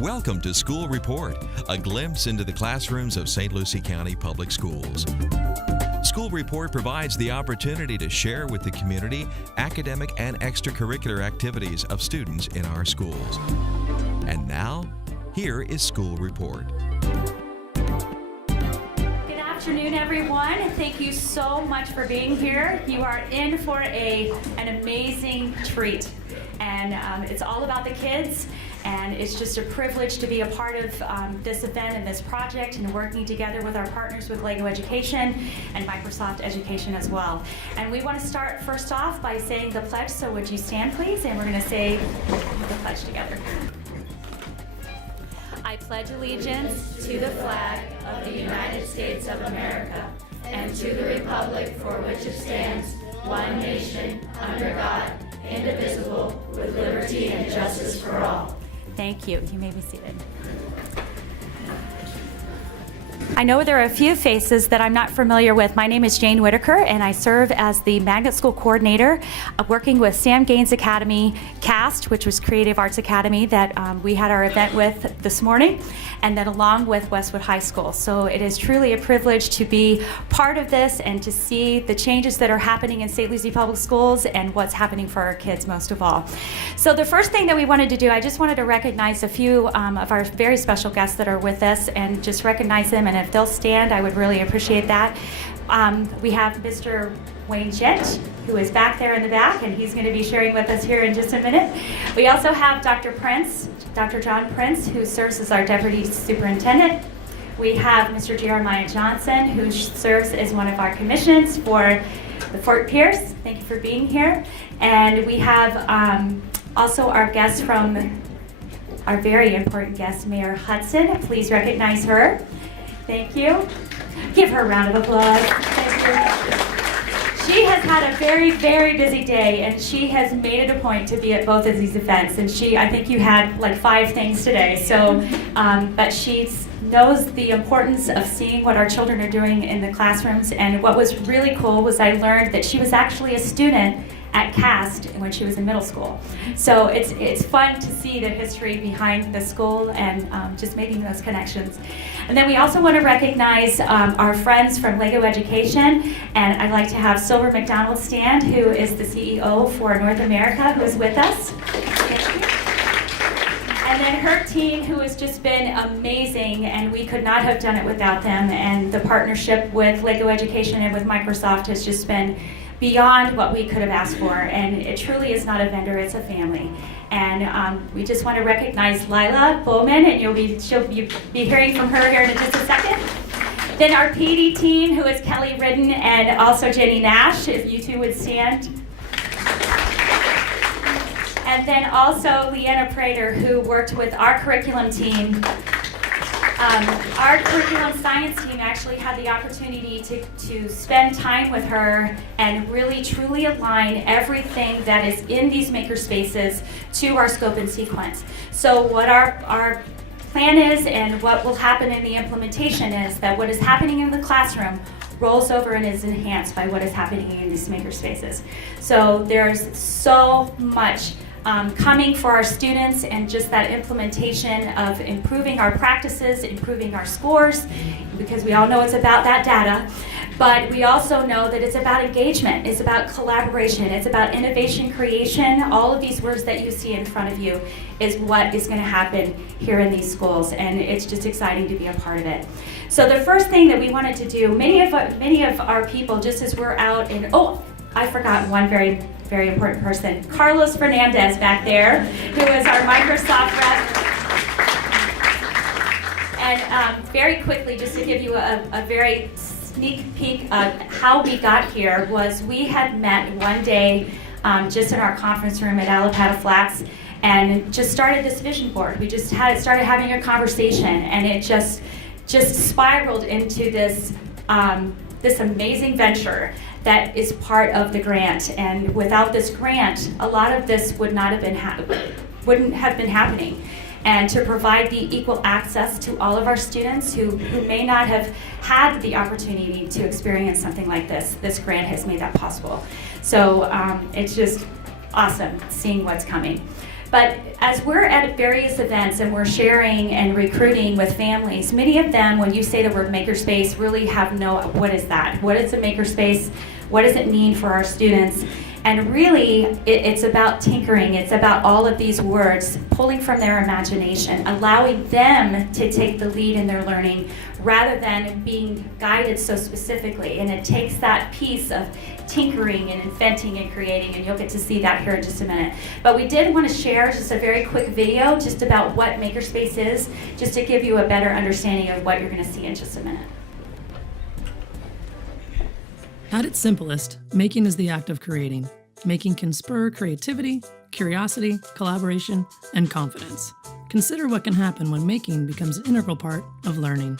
Welcome to School Report, a glimpse into the classrooms of St. Lucie County Public Schools. School Report provides the opportunity to share with the community academic and extracurricular activities of students in our schools. And now, here is School Report. Good afternoon, everyone. Thank you so much for being here. You are in for an amazing treat. And it's all about the kids, and it's just a privilege to be a part of this event and this project and working together with our partners with LEGO Education and Microsoft Education as well. And we want to start first off by saying the pledge, so would you stand please? And we're going to say the pledge together. I pledge allegiance to the flag of the United States of America and to the republic for which it stands, one nation, under God, indivisible, with liberty and justice for all. Thank you. You may be seated. I know there are a few faces that I'm not familiar with. My name is Jane Whitaker, and I serve as the Magnet School Coordinator, working with Sam Gaines Academy, CAST, which was Creative Arts Academy, that we had our event with this morning, and then along with Westwood High School. So it is truly a privilege to be part of this and to see the changes that are happening in St. Lucie Public Schools and what's happening for our kids most of all. So the first thing that we wanted to do, I just wanted to recognize a few of our very special guests that are with us and just recognize them, and if they'll stand, I would really appreciate that. We have Mr. Wayne Gent, who is back there in the back, and he's going to be sharing with us here in just a minute. We also have Dr. John Prince, who serves as our Deputy Superintendent. We have Mr. Jeremiah Johnson, who serves as one of our commissions for the Fort Pierce. Thank you for being here. And we have also our guest from our very important guest, Mayor Hudson. Please recognize her. Thank you. Give her a round of applause. Thank you. She has had a very, very busy day, and she has made it a point to be at both of these events. And I think you had like 5 things today. So, but she knows the importance of seeing what our children are doing in the classrooms. And what was really cool was I learned that she was actually a student at CAST when she was in middle school. So it's fun to see the history behind the school and just making those connections. And then we also want to recognize our friends from LEGO Education, and I'd like to have Silver McDonald stand, who is the CEO for North America, who is with us. Thank you. And then her team, who has just been amazing, and we could not have done it without them, and the partnership with LEGO Education and with Microsoft has just been beyond what we could have asked for, and it truly is not a vendor, it's a family. And we just want to recognize Lila Bowman, and she'll be hearing from her here in just a second. Then our PD team, who is Kelly Ridden and also Jenny Nash, if you two would stand. And then also Leanna Prater, who worked with our curriculum team. Our curriculum science team actually had the opportunity to spend time with her and really truly align everything that is in these makerspaces to our scope and sequence. So what our plan is and what will happen in the implementation is that what is happening in the classroom rolls over and is enhanced by what is happening in these makerspaces. So there's so much coming for our students, and just that implementation of improving our practices, improving our scores, because we all know it's about that data, but we also know that it's about engagement, it's about collaboration, it's about innovation, creation. All of these words that you see in front of you is what is going to happen here in these schools, and it's just exciting to be a part of it. So the first thing that we wanted to do, many of our people, just as we're out in, I forgot one very important person, Carlos Fernandez back there, who is our Microsoft rep. And very quickly, just to give you a very sneak peek of how we got here, was we had met one day just in our conference room at Allapattah Flats and just started this vision board. We just started having a conversation, and it just spiraled into this amazing venture that is part of the grant. And without this grant, a lot of this wouldn't have been happening. And to provide the equal access to all of our students who may not have had the opportunity to experience something like this grant has made that possible. So it's just awesome seeing what's coming. But as we're at various events and we're sharing and recruiting with families, many of them, when you say the word makerspace, really have no, what is that? What is a makerspace? What does it mean for our students? And really, it's about tinkering. It's about all of these words, pulling from their imagination, allowing them to take the lead in their learning rather than being guided so specifically. And it takes that piece of tinkering and inventing and creating, and you'll get to see that here in just a minute. But we did want to share just a very quick video just about what Makerspace is, just to give you a better understanding of what you're going to see in just a minute. At its simplest, making is the act of creating. Making can spur creativity, curiosity, collaboration, and confidence. Consider what can happen when making becomes an integral part of learning.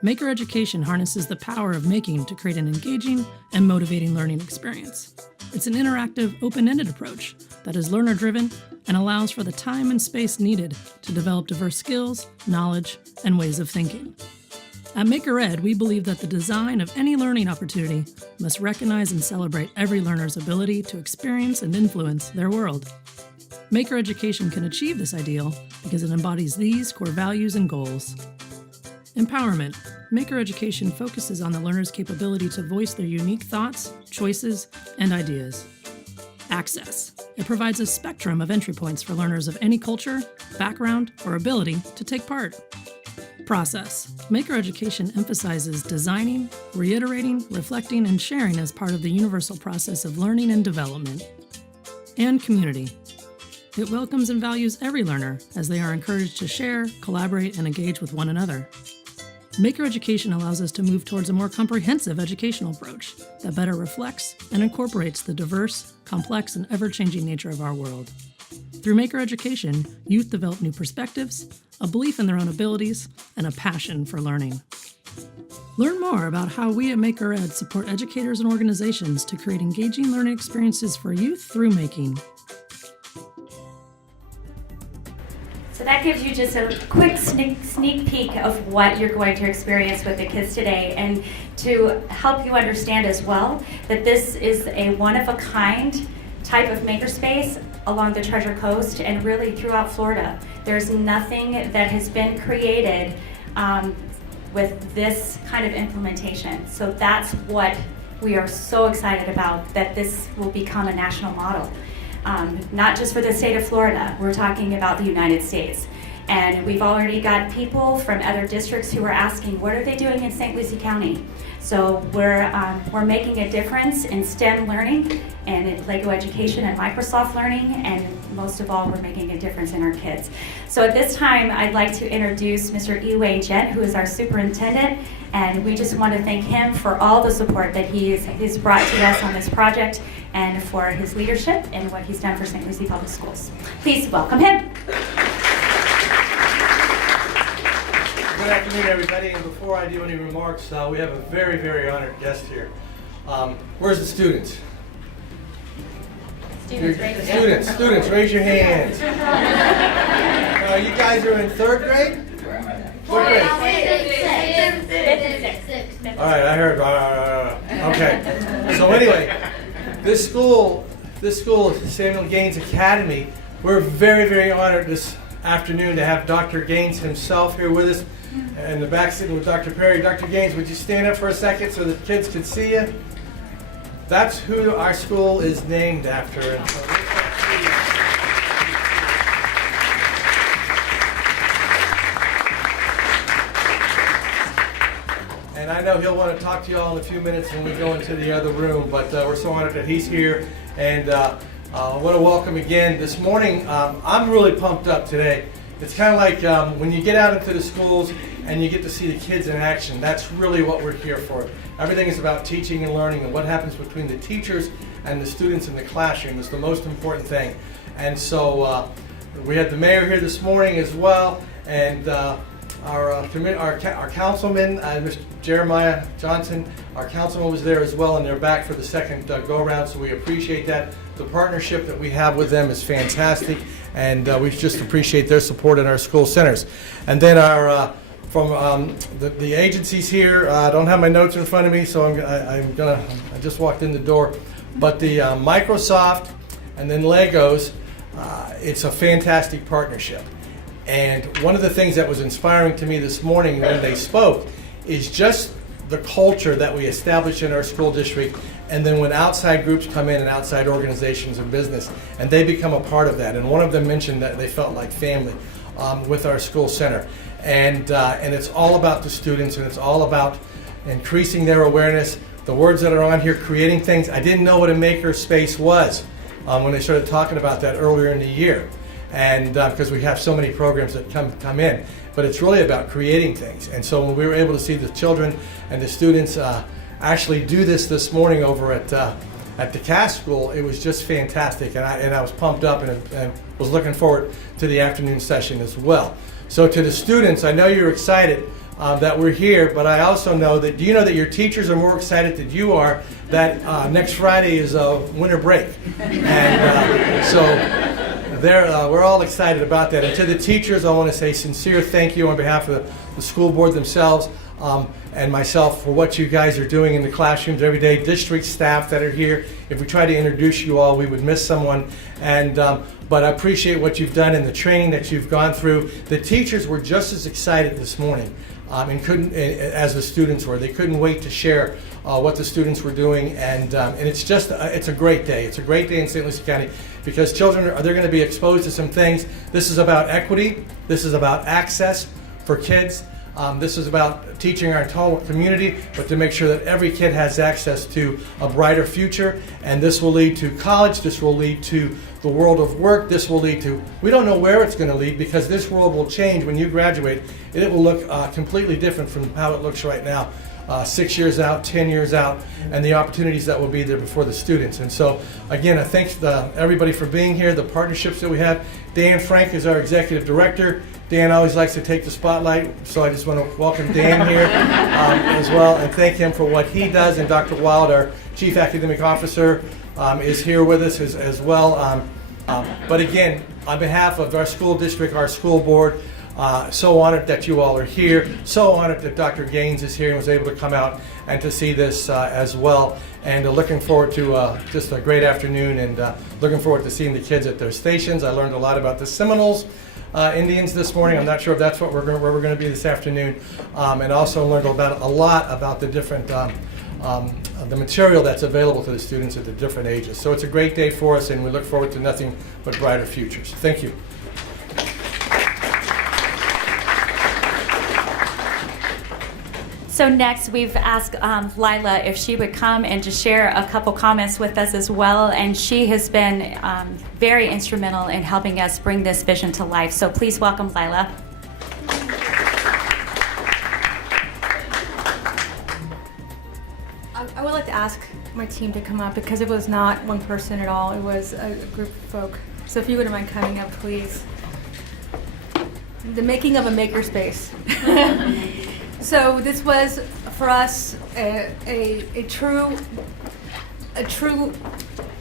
Maker education harnesses the power of making to create an engaging and motivating learning experience. It's an interactive, open-ended approach that is learner-driven and allows for the time and space needed to develop diverse skills, knowledge, and ways of thinking. At Maker Ed, we believe that the design of any learning opportunity must recognize and celebrate every learner's ability to experience and influence their world. Maker education can achieve this ideal because it embodies these core values and goals. Empowerment. Maker education focuses on the learner's capability to voice their unique thoughts, choices, and ideas. Access. It provides a spectrum of entry points for learners of any culture, background, or ability to take part. Process. Maker education emphasizes designing, reiterating, reflecting, and sharing as part of the universal process of learning and development. And community. It welcomes and values every learner as they are encouraged to share, collaborate, and engage with one another. Maker education allows us to move towards a more comprehensive educational approach that better reflects and incorporates the diverse, complex, and ever-changing nature of our world. Through Maker education, youth develop new perspectives, a belief in their own abilities, and a passion for learning. Learn more about how we at Maker Ed support educators and organizations to create engaging learning experiences for youth through making. So that gives you just a quick sneak peek of what you're going to experience with the kids today, and to help you understand as well that this is a one-of-a-kind type of makerspace along the Treasure Coast and really throughout Florida. There's nothing that has been created with this kind of implementation. So that's what we are so excited about, that this will become a national model. Not just for the state of Florida, we're talking about the United States. And we've already got people from other districts who are asking, what are they doing in St. Lucie County? So we're making a difference in STEM learning and in Lego education and Microsoft learning, and most of all, we're making a difference in our kids. So at this time, I'd like to introduce Mr. Gent, who is our superintendent, and we just want to thank him for all the support that he's brought to us on this project and for his leadership and what he's done for St. Lucie Public Schools. Please welcome him. Good afternoon, everybody, and before I do any remarks, we have a very, very honored guest here. Where's the students? Students, raise your hand. Students, raise your hands. You guys are in third grade? What grade? Fifth. All right, I heard. Okay. So anyway, this school, Samuel Gaines Academy, we're very, very honored this afternoon to have Dr. Gaines himself here with us, and the back sitting with Dr. Perry. Dr. Gaines, would you stand up for a second so the kids can see you? That's who our school is named after. And I know he'll want to talk to you all in a few minutes when we go into the other room, but we're so honored that he's here, and I want to welcome again. This morning, I'm really pumped up today. It's kind of like when you get out into the schools and you get to see the kids in action. That's really what we're here for. Everything is about teaching and learning, and what happens between the teachers and the students in the classroom is the most important thing. And so we had the mayor here this morning as well, and our councilman, Mr. Jeremiah Johnson, our councilman was there as well, and they're back for the second go-around, so we appreciate that. The partnership that we have with them is fantastic, and we just appreciate their support in our school centers. And then our from the agencies here, I don't have my notes in front of me, so I just walked in the door, but the Microsoft and then Legos, it's a fantastic partnership. And one of the things that was inspiring to me this morning when they spoke is just the culture that we establish in our school district, and then when outside groups come in and outside organizations and business, and they become a part of that. And one of them mentioned that they felt like family with our school center. And it's all about the students, and it's all about increasing their awareness. The words that are on here, creating things. I didn't know what a makerspace was when they started talking about that earlier in the year. And because we have so many programs that come in, but it's really about creating things. And so when we were able to see the children and the students actually do this morning over at the CAST school, it was just fantastic, and I was pumped up and was looking forward to the afternoon session as well. So to the students, I know you're excited that we're here, but I also know that, do you know that your teachers are more excited than you are that next Friday is winter break? And so we're all excited about that. And to the teachers, I want to say sincere thank you on behalf of the school board themselves and myself for what you guys are doing in the classrooms every day. District staff that are here. If we tried to introduce you all, we would miss someone. And but I appreciate what you've done and the training that you've gone through. The teachers were just as excited this morning and couldn't, as the students were. They couldn't wait to share what the students were doing, and it's just it's a great day. It's a great day in St. Lucie County because children they're going to be exposed to some things. This is about equity. This is about access for kids. This is about teaching our entire community, but to make sure that every kid has access to a brighter future. And this will lead to college. This will lead to the world of work. This will lead to, we don't know where it's going to lead because this world will change when you graduate. It will look completely different from how it looks right now. 6 years out, 10 years out, and the opportunities that will be there before the students. And so, again, I thank everybody for being here, the partnerships that we have. Dan Frank is our executive director. Dan always likes to take the spotlight, so I just want to welcome Dan here as well and thank him for what he does. And Dr. Wild, our chief academic officer, is here with us as well. But again, on behalf of our school district, our school board, so honored that you all are here. So honored that Dr. Gaines is here and was able to come out and to see this as well. And looking forward to just a great afternoon, and looking forward to seeing the kids at their stations. I learned a lot about the Seminoles Indians this morning. I'm not sure if that's where we're going to be this afternoon. And also learned a lot about the different the material that's available to the students at the different ages. So it's a great day for us, and we look forward to nothing but brighter futures. Thank you. So next, we've asked Lila if she would come and just share a couple comments with us as well, and she has been very instrumental in helping us bring this vision to life. So please welcome Lila. I would like to ask my team to come up because it was not one person at all. It was a group of folk. So if you wouldn't mind coming up, please. The making of a makerspace. So this was for us a true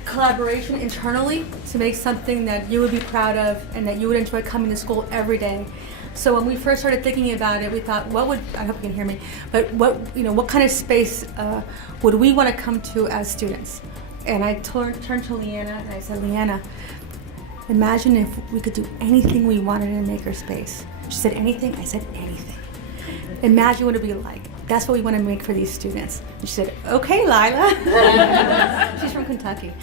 collaboration internally to make something that you would be proud of and that you would enjoy coming to school every day. So when we first started thinking about it, we thought, I hope you can hear me, but what kind of space would we want to come to as students? And I turned to Leanna and I said, Leanna, imagine if we could do anything we wanted in a makerspace. She said, anything? I said, anything. Imagine what it would be like. That's what we want to make for these students. And she said, okay, Lila. She's from Kentucky.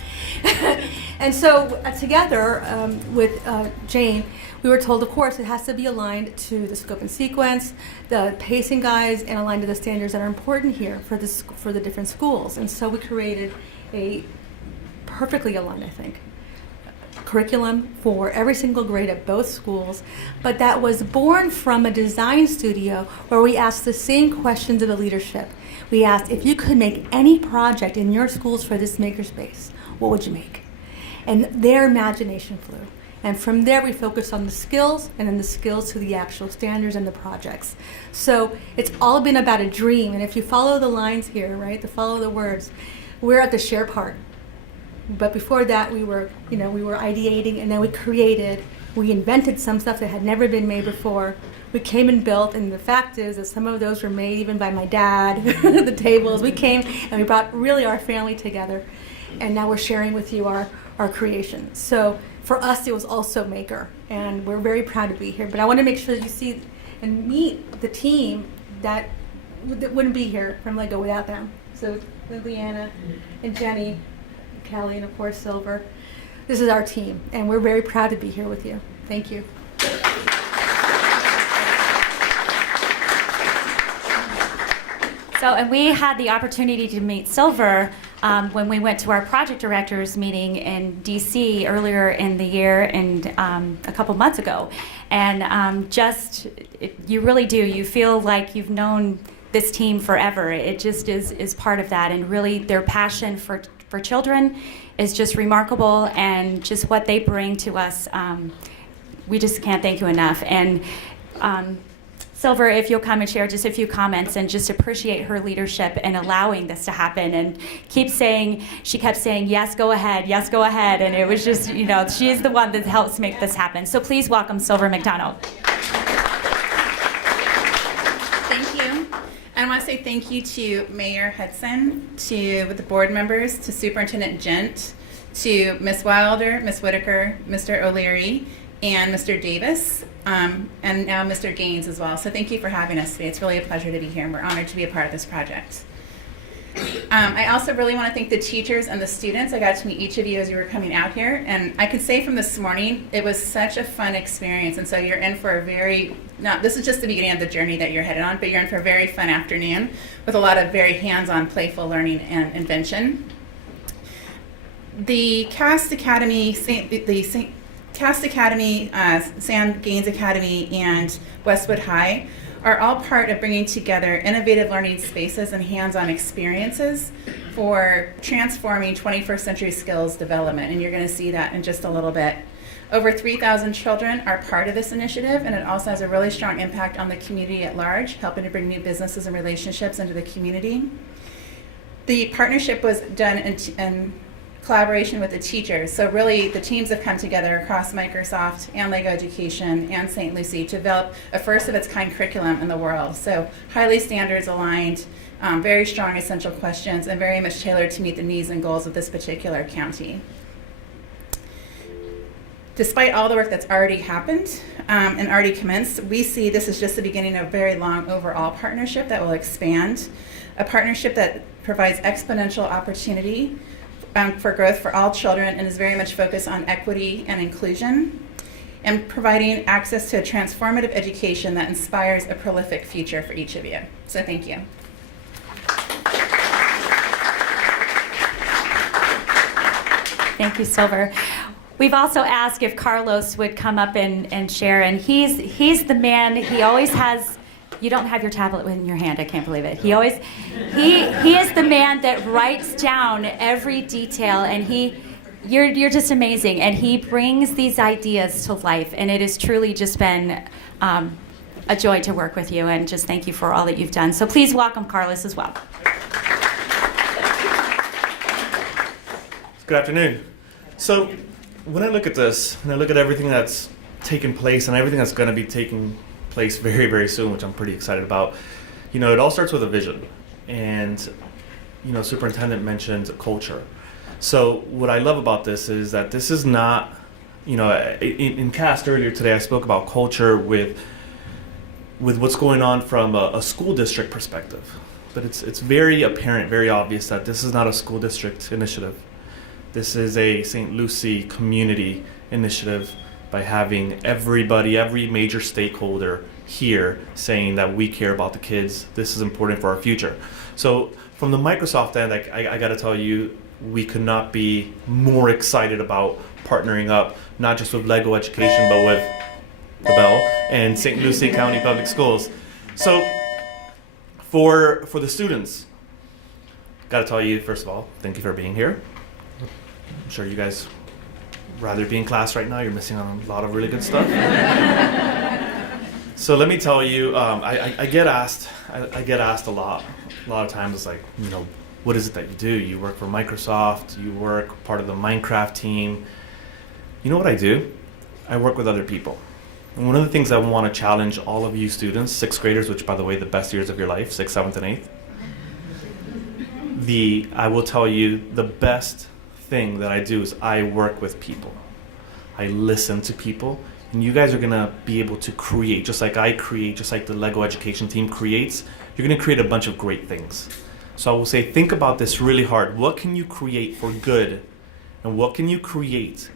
And so together with Jane, we were told, of course, it has to be aligned to the scope and sequence, the pacing guides, and aligned to the standards that are important here for the different schools. And so we created a perfectly aligned, I think, curriculum for every single grade at both schools, but that was born from a design studio where we asked the same questions of the leadership. We asked, if you could make any project in your schools for this makerspace, what would you make? And their imagination flew. And from there we focused on the skills, and then the skills to the actual standards and the projects. So it's all been about a dream, and if you follow the lines here, right, to follow the words, we're at the share part. But before that, we were ideating, and then we invented some stuff that had never been made before. We came and built, and the fact is that some of those were made even by my dad, the tables. We came and we brought really our family together, and now we're sharing with you our creation. So for us, it was also Maker, and we're very proud to be here. But I want to make sure that you see and meet the team that wouldn't be here from LEGO without them. So Liliana and Jenny, Kelly, and of course Silver. This is our team, and we're very proud to be here with you. Thank you. So, and we had the opportunity to meet Silver when we went to our project directors meeting in DC earlier in the year and a couple months ago. And you really do. You feel like you've known this team forever. It just is part of that. And really their passion for children is just remarkable, and just what they bring to us, we just can't thank you enough. And Silver, if you'll come and share just a few comments and just appreciate her leadership in allowing this to happen, and she kept saying, yes, go ahead, and it was just, she is the one that helps make this happen. So please welcome Silver McDonald. Thank you. I want to say thank you to Mayor Hudson, to the board members, to Superintendent Gent, to Ms. Wilder, Ms. Whitaker, Mr. O'Leary, and Mr. Davis, and now Mr. Gaines as well. So thank you for having us today. It's really a pleasure to be here, and we're honored to be a part of this project. I also really want to thank the teachers and the students. I got to meet each of you as you were coming out here, and I could say from this morning, it was such a fun experience. And so you're in for this is just the beginning of the journey that you're headed on, but you're in for a very fun afternoon with a lot of very hands-on, playful learning and invention. The CAST Academy, CAST Academy, Sam Gaines Academy, and Westwood High are all part of bringing together innovative learning spaces and hands-on experiences for transforming 21st century skills development, and you're going to see that in just a little bit. Over 3,000 children are part of this initiative, and it also has a really strong impact on the community at large, helping to bring new businesses and relationships into the community. The partnership was done in collaboration with the teachers. So really the teams have come together across Microsoft and LEGO Education and St. Lucie to develop a first of its kind curriculum in the world. So highly standards aligned, very strong essential questions, and very much tailored to meet the needs and goals of this particular county. Despite all the work that's already happened and already commenced, we see this is just the beginning of a very long overall partnership that will expand, a partnership that provides exponential opportunity for growth for all children and is very much focused on equity and inclusion, and providing access to a transformative education that inspires a prolific future for each of you. So thank you. Thank you, Silver. We've also asked if Carlos would come up and share, and he's the man. He always has. You don't have your tablet in your hand. I can't believe it. He is the man that writes down every detail, and you're just amazing. And he brings these ideas to life, and it has truly just been a joy to work with you. And just thank you for all that you've done. So please welcome Carlos as well. Good afternoon. So when I look at this, and I look at everything that's taken place and everything that's going to be taking place very, very soon, which I'm pretty excited about. It all starts with a vision, and Superintendent mentioned culture. So what I love about this is that this is not, in CAST earlier today I spoke about culture with what's going on from a school district perspective, but it's very apparent, very obvious that this is not a school district initiative. This is a St. Lucie community initiative, by having everybody, every major stakeholder here saying that we care about the kids. This is important for our future. So from the Microsoft end, I got to tell you, we could not be more excited about partnering up, not just with LEGO Education, but with the Bell and St. Lucie County Public Schools. So for the students, got to tell you, first of all, thank you for being here. I'm sure you guys rather be in class right now. You're missing on a lot of really good stuff. So let me tell you, I get asked a lot of times. It's like, what is it that you do? You work for Microsoft. You work part of the Minecraft team. You know what I do? I work with other people. And one of the things I want to challenge all of you students, 6th graders, which by the way, the best years of your life, 6th, 7th, and 8th. I will tell you the best thing that I do is I work with people. I listen to people, and you guys are gonna be able to create, just like I create, just like the Lego education team creates. You're gonna create a bunch of great things. So I will say, think about this really hard. What can you create for good? And what can you create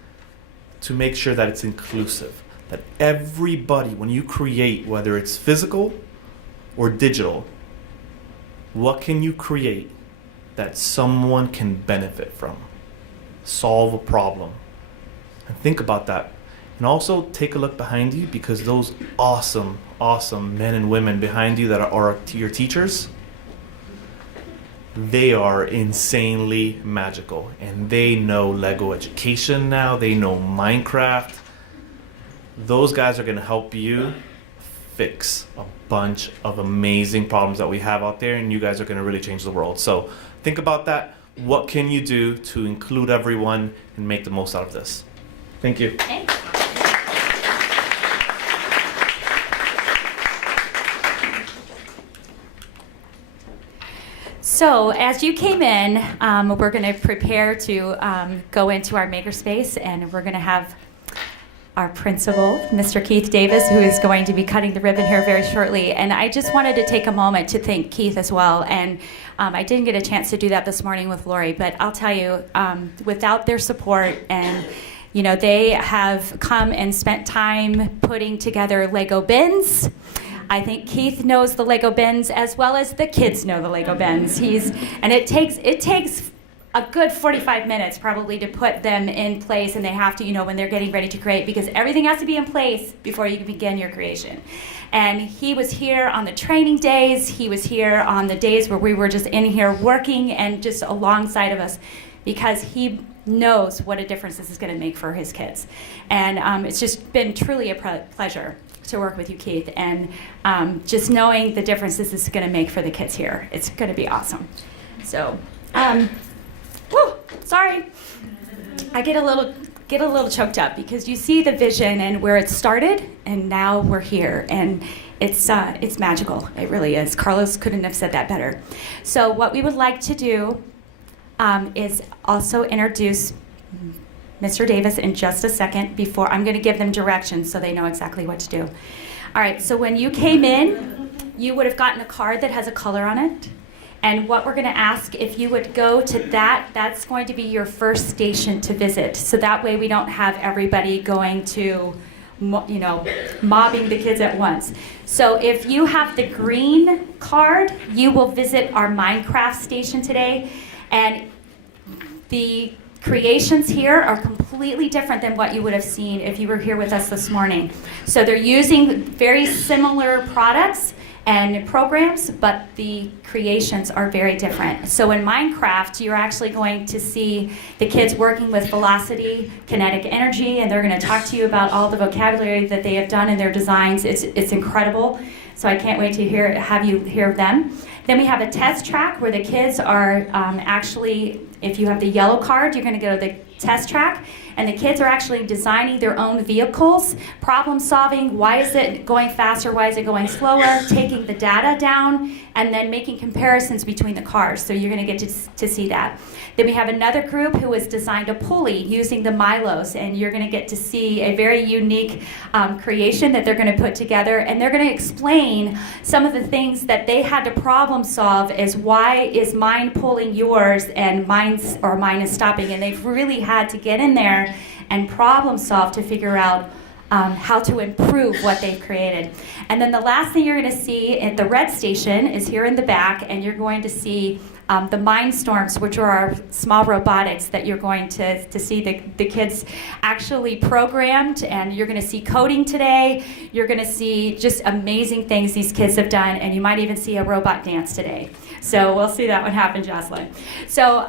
to make sure that it's inclusive? That everybody, when you create, whether it's physical or digital, what can you create that someone can benefit from? Solve a problem. And think about that. And also take a look behind you, because those awesome, awesome men and women behind you that are your teachers, they are insanely magical. And they know Lego education now. They know Minecraft. Those guys are going to help you fix a bunch of amazing problems that we have out there, and you guys are going to really change the world. So think about that. What can you do to include everyone and make the most out of this? Thank you. Thanks. So as you came in, we're going to prepare to go into our makerspace, and we're going to have our principal, Mr. Keith Davis, who is going to be cutting the ribbon here very shortly. And I just wanted to take a moment to thank Keith as well. And I didn't get a chance to do that this morning with Lori, but I'll tell you, without their support, and they have come and spent time putting together Lego bins. I think Keith knows the Lego bins as well as the kids know the Lego bins. And it takes a good 45 minutes probably to put them in place, and they have to, when they're getting ready to create, because everything has to be in place before you can begin your creation. And he was here on the training days. He was here on the days where we were just in here working and just alongside of us, because he knows what a difference this is going to make for his kids. And it's just been truly a pleasure to work with you, Keith, and just knowing the difference this is going to make for the kids here. It's going to be awesome. So, sorry, I get a little choked up, because you see the vision and where it started, and now we're here, and it's magical. It really is. Carlos couldn't have said that better. So what we would like to do is also introduce Mr. Davis in just a second. Before I'm going to give them directions so they know exactly what to do. All right, so when you came in, you would have gotten a card that has a color on it. And what we're going to ask, if you would go to that's going to be your first station to visit. So that way we don't have everybody going to, mobbing the kids at once. So if you have the green card, you will visit our Minecraft station today. And the creations here are completely different than what you would have seen if you were here with us this morning. So they're using very similar products and programs, but the creations are very different. So in Minecraft, you're actually going to see the kids working with velocity, kinetic energy, and they're going to talk to you about all the vocabulary that they have done in their designs. It's incredible. So I can't wait to have you hear them. Then we have a test track where the kids are actually, if you have the yellow card, you're going to go to the test track, and the kids are actually designing their own vehicles, problem solving, why is it going faster, why is it going slower, taking the data down, and then making comparisons between the cars. So you're going to get to see that. Then we have another group who has designed a pulley using the Milos, and you're going to get to see a very unique creation that they're going to put together, and they're going to explain some of the things that they had to problem solve as why is mine pulling yours and mine is stopping, and they've really had to get in there and problem solve to figure out how to improve what they've created. And then the last thing you're going to see at the red station is here in the back, and you're going to see the Mindstorms, which are our small robotics that you're going to see the kids actually programmed, and you're going to see coding today. You're going to see just amazing things these kids have done, and you might even see a robot dance today. So we'll see that one happen, Jocelyn. So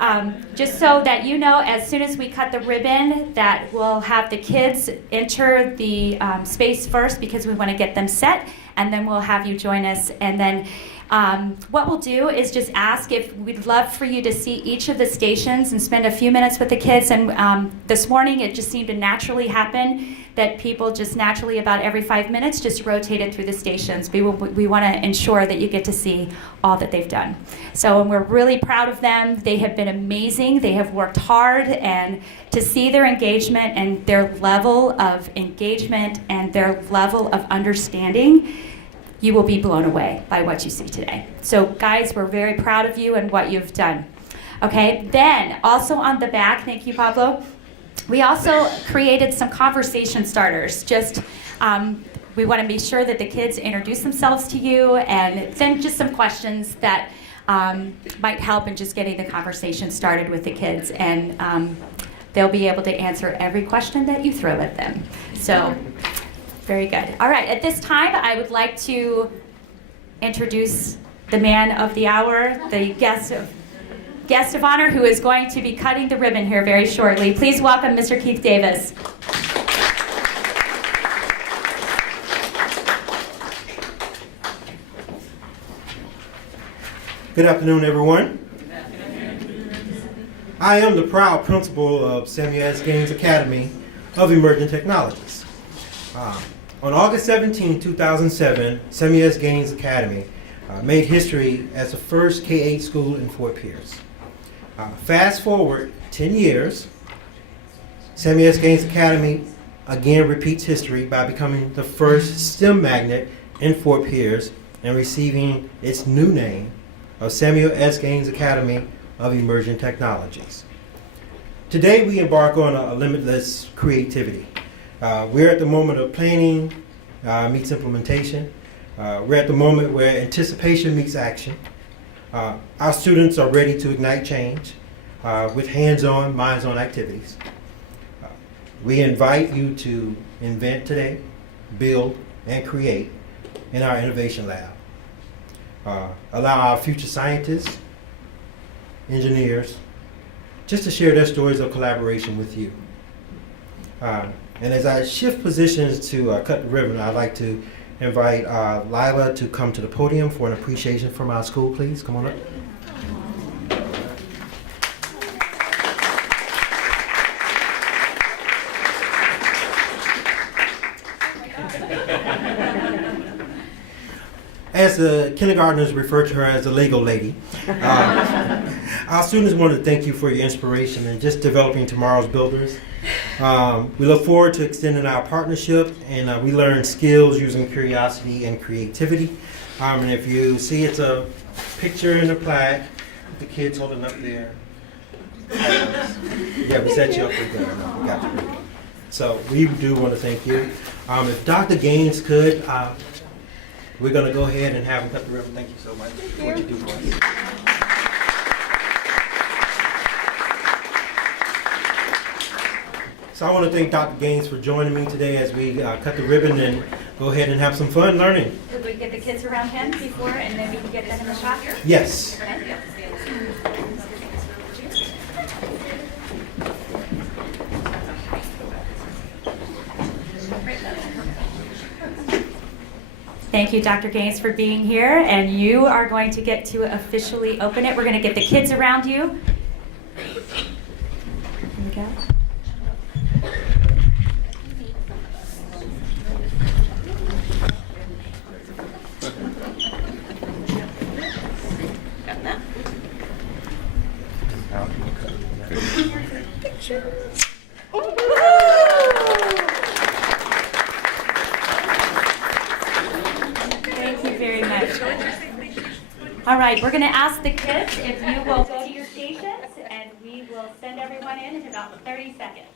just so that you know, as soon as we cut the ribbon, that we'll have the kids enter the space first, because we want to get them set, and then we'll have you join us. And then What we'll do is just ask if we'd love for you to see each of the stations and spend a few minutes with the kids. And this morning it just seemed to naturally happen that people just naturally about every 5 minutes just rotated through the stations. We want to ensure that you get to see all that they've done. So and we're really proud of them. They have been amazing. They have worked hard, and to see their engagement and their level of engagement and their level of understanding, you will be blown away by what you see today. So guys, we're very proud of you and what you've done. Okay, then also on the back, thank you, Pablo, we also created some conversation starters. Just we want to make sure that the kids introduce themselves to you, and then just some questions that might help in just getting the conversation started with the kids. And they'll be able to answer every question that you throw at them. So, very good. All right, at this time, I would like to introduce the man of the hour, the guest of honor, who is going to be cutting the ribbon here very shortly. Please welcome Mr. Keith Davis. Good afternoon, everyone. I am the proud principal of Samuel S. Gaines Academy of Emerging Technologies. On August 17, 2007, Samuel S. Gaines Academy made history as the first K-8 school in Fort Pierce. Fast forward 10 years, Samuel S. Gaines Academy again repeats history by becoming the first STEM magnet in Fort Pierce and receiving its new name of Samuel S. Gaines Academy of Emerging Technologies. Today we embark on a limitless creativity. We're at the moment of planning meets implementation. We're at the moment where anticipation meets action. Our students are ready to ignite change with hands-on, minds-on activities. We invite you to invent today, build, and create in our innovation lab. Allow our future scientists, engineers, just to share their stories of collaboration with you. And as I shift positions to cut the ribbon, I'd like to invite Lila to come to the podium for an appreciation from our school, please. Come on up. As the kindergartners refer to her as the Lego lady, our students want to thank you for your inspiration and just developing tomorrow's builders. We look forward to extending our partnership, and we learn skills using curiosity and creativity. And if you see, it's a picture in the plaque, the kids holding up there. Yeah, we set you up with that. No, we got you. So we do want to thank you. If Dr. Gaines could, we're going to go ahead and have him cut the ribbon. Thank you so much for what you do for us. So I want to thank Dr. Gaines for joining me today as we cut the ribbon and go ahead and have some fun learning. Could we get the kids around him before, and then we can get them in the shot here? Yes. Thank you, Dr. Gaines, for being here, and you are going to get to officially open it. We're going to get the kids around you. Here we go. Thank you very much. All right, we're going to ask the kids if you will go to your stations, and we will send everyone in about 30 seconds.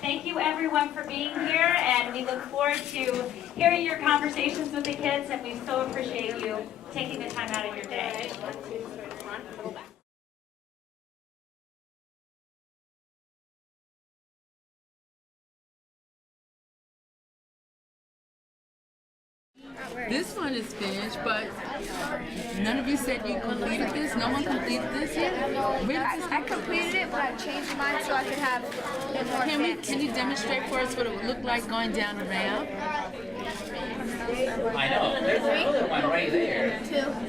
Thank you, everyone, for being here, and we look forward to hearing your conversations with the kids, and we so appreciate you taking the time out of your day. This one is finished, but none of you said you completed this. No one completed this yet. I completed it, but I changed mine so I could have it more fancy. Can you demonstrate for us what it would look like going down the ramp? I know. right there. 2.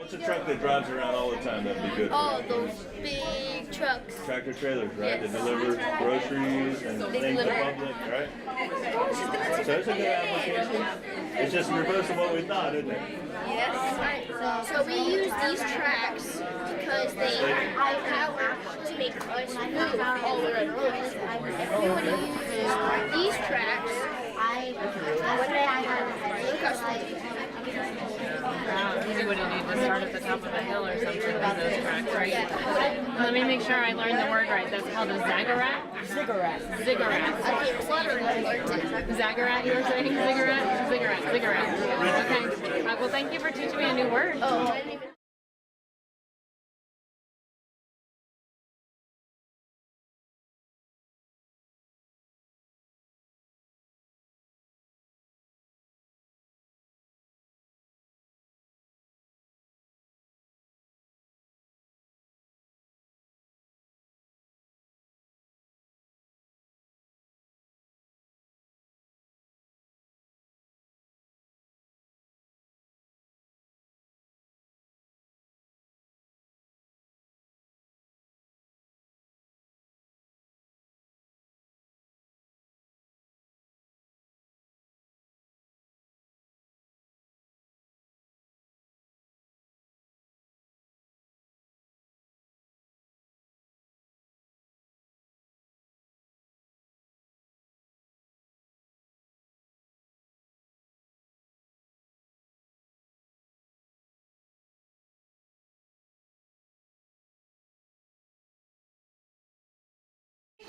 What's a truck that drives around all the time that'd be good? Oh, those big trucks. Tractor trailers, right? Yes. That deliver groceries and They things to deliver. public, right? So it's a good application. It's just reverse of what we thought, isn't it? Yes. So we use these tracks because they have power to make us move all around the road. If we would use these tracks, look how smooth. You wouldn't need to start at the top of a hill or something with those tracks, right? Let me make sure I learned the word right. That's called a zaggarat? Ziggurat. Ziggurat. I keep cluttering and learned it. Zaggarat, you were saying? Ziggurat? Ziggurat. Ziggurat. Okay. Well, thank you for teaching me a new word. Oh, I didn't even.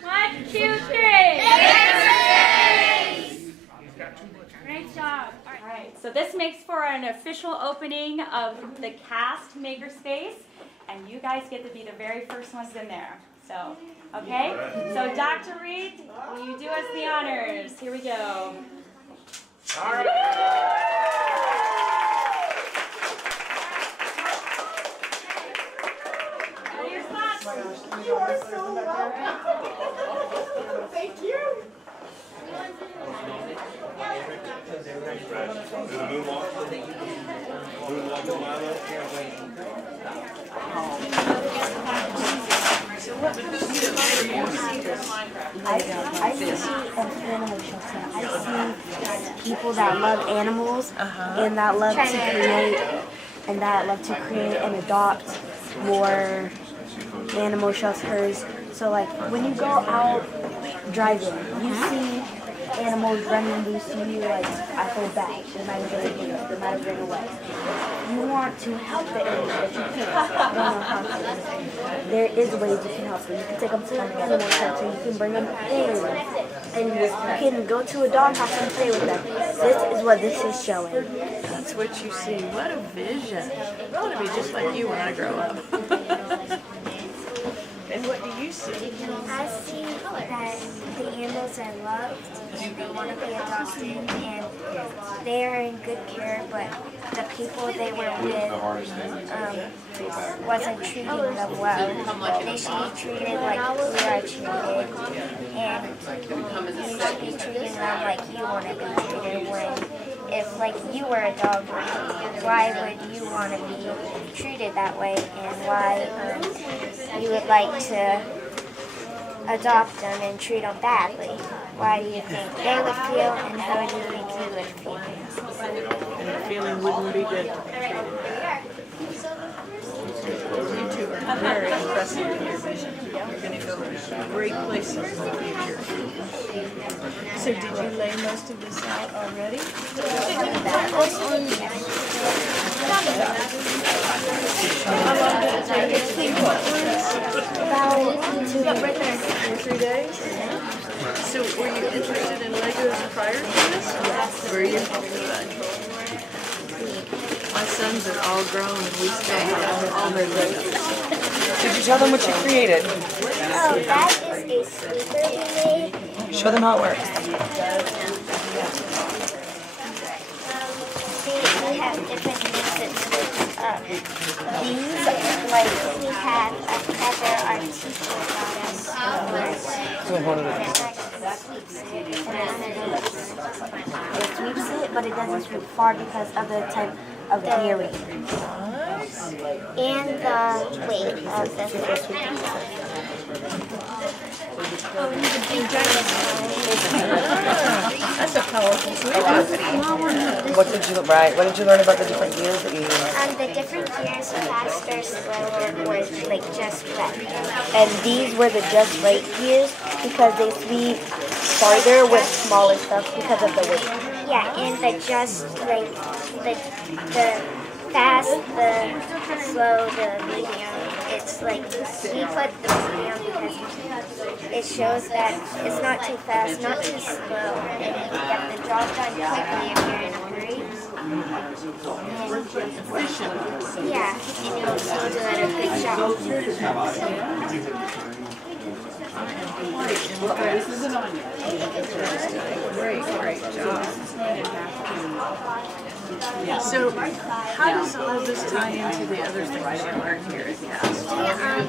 One, two, three. Great job. All right, so this makes for an official opening of the CAST Makerspace, and you guys get to be the very first ones in there. So, okay? So, Dr. Reed, will you do us the honors? Here we go. All right. You are so welcome. Thank you. Do the moonwalk. Moonwalk. I see an animal shelter. I see people that love animals and that love to create and adopt more animal shelters. So like when you go out driving, you see animals running loose to you, like I feel bad. They might have run away. You want to help the animals, but you can't. You don't know how to. There is ways you can help them. You can take them to an animal shelter. You can bring them in, and you can go to a doghouse and play with them. This is what this is showing. That's what you see. What a vision. I want to be just like you when I grow up. And what do you see? I see that the animals are loved, they want to be adopted, and they are in good care, but the people they were with wasn't treating them well. They should be treated like we are treated, and you should be treating them like you want to be treated. If like you were a dog, why would you want to be treated that way, and why you would like to adopt them and treat them badly? Why do you think they would feel, and how do you think you would feel? And the feeling wouldn't be good. You two are very impressive in your vision. You're going to go great places in the future. So did you lay most of this out already? How long did it take you to think about 3 days? So were you interested in Legos prior to this? Yes. Were you? My sons are all grown and we still have all their Legos. Did you tell them what you created? Oh, that is a sweeper we made. Show them how it works. We have different things that these, like we have a feather our teacher got us. It sweeps it, but it doesn't sweep far because of the type of gearing and the weight of the sweeping. That's a powerful sweeper. What did you learn about the different gears that you use? The different gears, faster, slower, or like just right. And these were the just right gears because they sweep farther with smaller stuff because of the weight. Yeah, and the just like the fast, the slow, the medium. It's like we put the medium because it shows that it's not too fast, not too slow, and you can get the job done quickly if you're in a hurry. And, yeah, and you'll still do it a good job. Great job. So, how does all of this tie into the other things you learned here at CAST?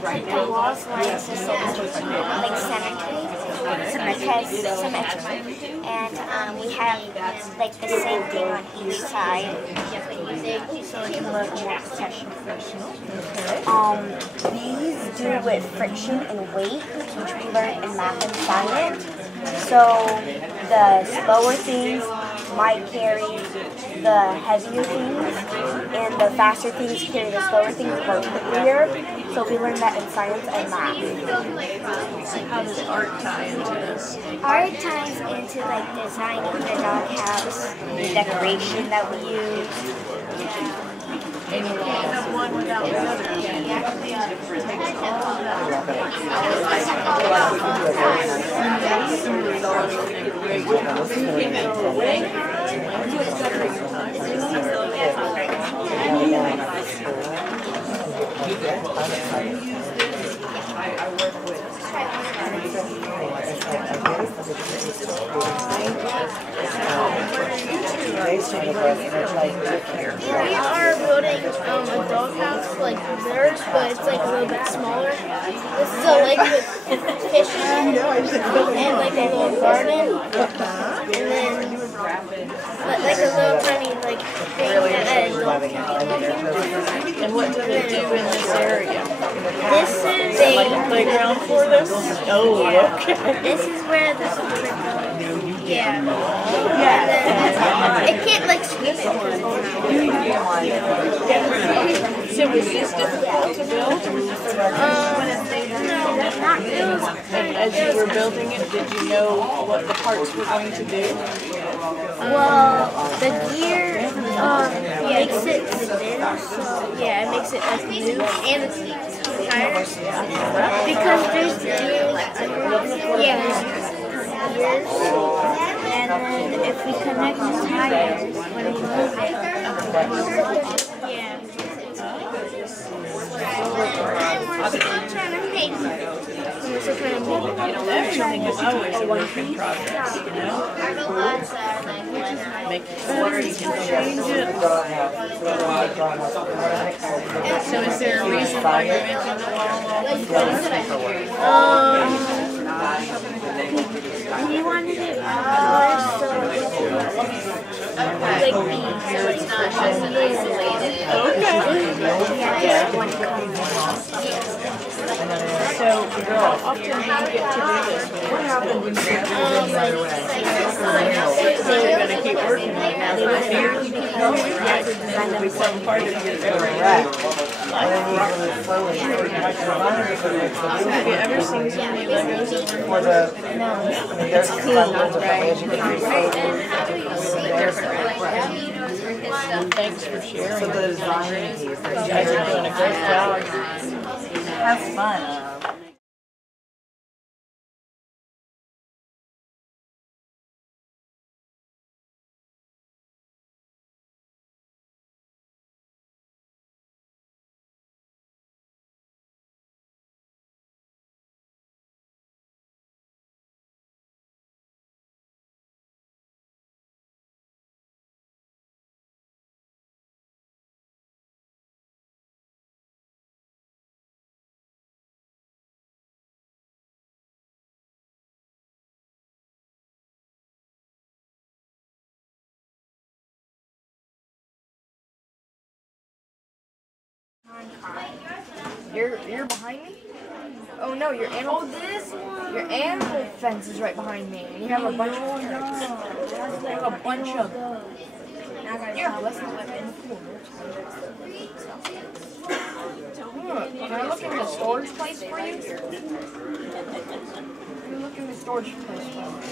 Put the walls lines to like symmetry, and we have like the same thing on each side, so it can look more professional. These do with friction and weight, which we learned in math and science. So the slower things might carry the heavier things, and the faster things carry the slower things but quicker. So we learned that in science and math. How does art tie into this? Art ties into like designing the doghouse, the decoration that we use. And you can't have one without the other. It takes all of We are building a doghouse like theirs, but it's like a little bit smaller. This is a lake with fish in it, and like a little garden. And then But like a little tiny like thing that And what do they do in this area? This is Like a playground for this? Oh, okay. This is where the yeah. And then it can't like sweep it. So was this difficult to build? No, not really. And as you were building it, did you know what the parts were going to do? Well, the gear makes it spin, so yeah, it makes it like move, and the tires because there's gears. Yeah, there's gears, and then if we connect the tires when we move it, yeah. And we're still trying to make. We're still trying to make. Everything is always a work in progress, you know? Make it better, you can change it. So is there a reason why you're making the wall all We wanted it more so like bees, so it's not just an isolated. Okay. So often do you get to do this? What happened when you get to do this right away? So you're going to keep working on it now for years? Yes, it'll become part of your every life. Have you ever seen so many Legos? There's bundles of ways you can create. Thanks for sharing. So the design piece, You guys are doing a great job. have fun. You're behind me? Oh no, your animal. Oh, this one. Your animal fence is right behind me. And you have a bunch of carrots. You have a bunch of. Yeah, let's not let in the pool. Can I look in the storage place for you? Can you look in the storage place for me?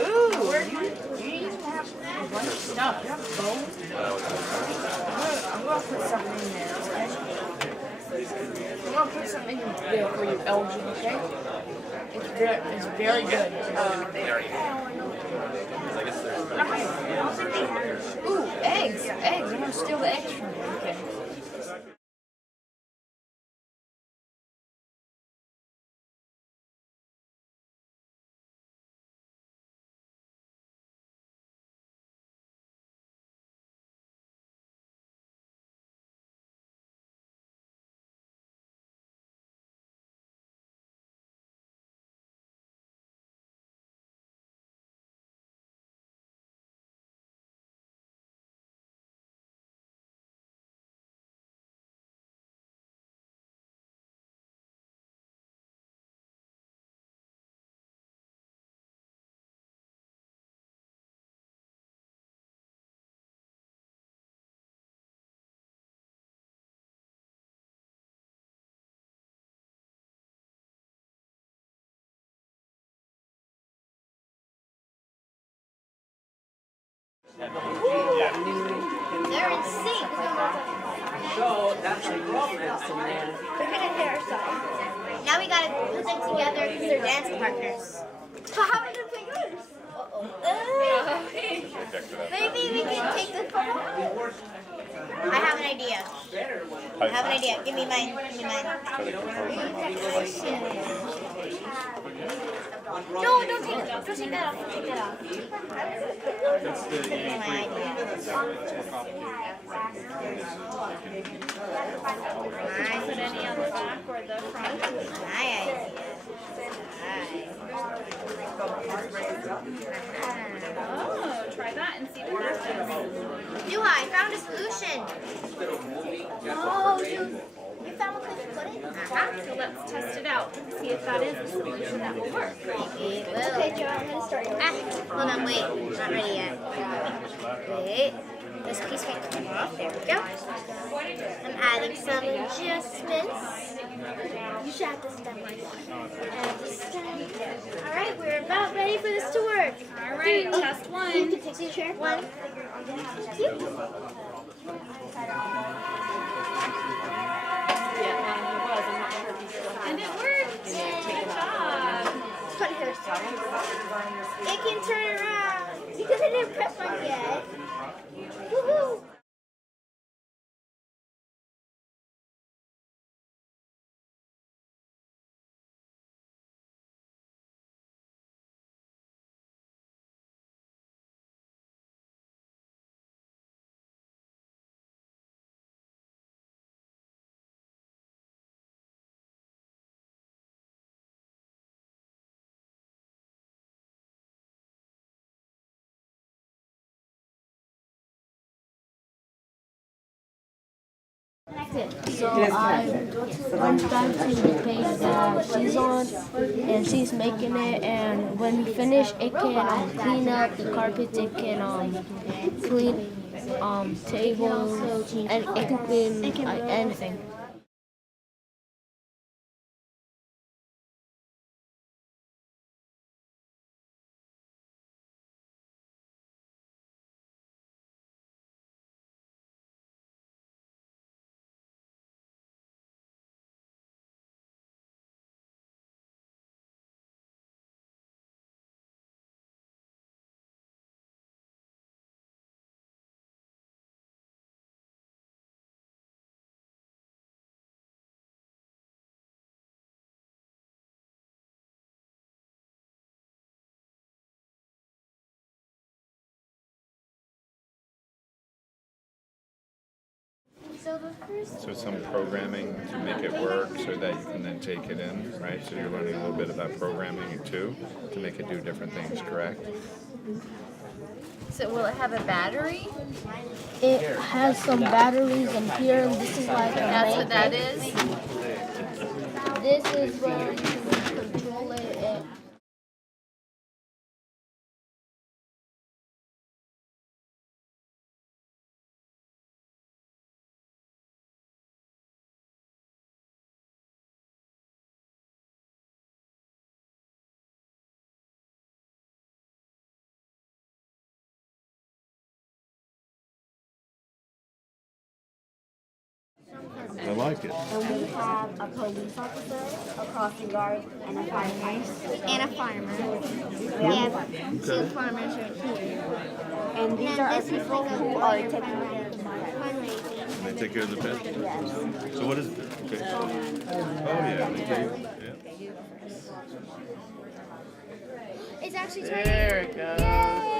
Ooh, you even have a bunch of stuff. You have bones. I'm gonna put something in there, okay? I'm gonna put something in there for you, Elgin, okay? It's very good. Ooh, eggs. I'm gonna steal the eggs from you, okay? They're in sync. So that's a problem. Look at a hairstyle. Now we gotta put them together because they're dance partners. How are we gonna play yours? Maybe we can take this one off. I have an idea. Give me mine. No, don't take that off. Take that off. Give me my idea. Put any on the back or the front? My idea. Oh, try that and see what happens. New I found a solution. Oh, you found a place to put it? So let's test it out and see if that is a solution that will work. Okay, Joe, I'm gonna start. Hold on, wait. Not ready yet. Wait. This piece might come off. There we go. I'm adding some adjustments. You should have to step like that. Alright, we're about ready for this to work. Alright, test one. You can take your chair. 1, 2. And it worked. Good job. Put it here. It can turn around because I didn't press one yet. Woohoo! So I went back to the page that she's on, and she's making it. And when we finish, it can clean up the carpets. It can clean tables, and it can clean anything. So some programming to make it work so that you can then take it in, right? So you're learning a little bit about programming too to make it do different things, correct? So will it have a battery? It has some batteries in here. This is like That's what that is? This is where you can control it. I like it. And we have a police officer, a crossing guard, and a firefighter. And a farmer. We have 2 farmers right here. And these are our people who are taking fundraising. And they take care of the pet? So what is it? Okay. Oh yeah, they take, yeah. It's actually There it goes. Yay!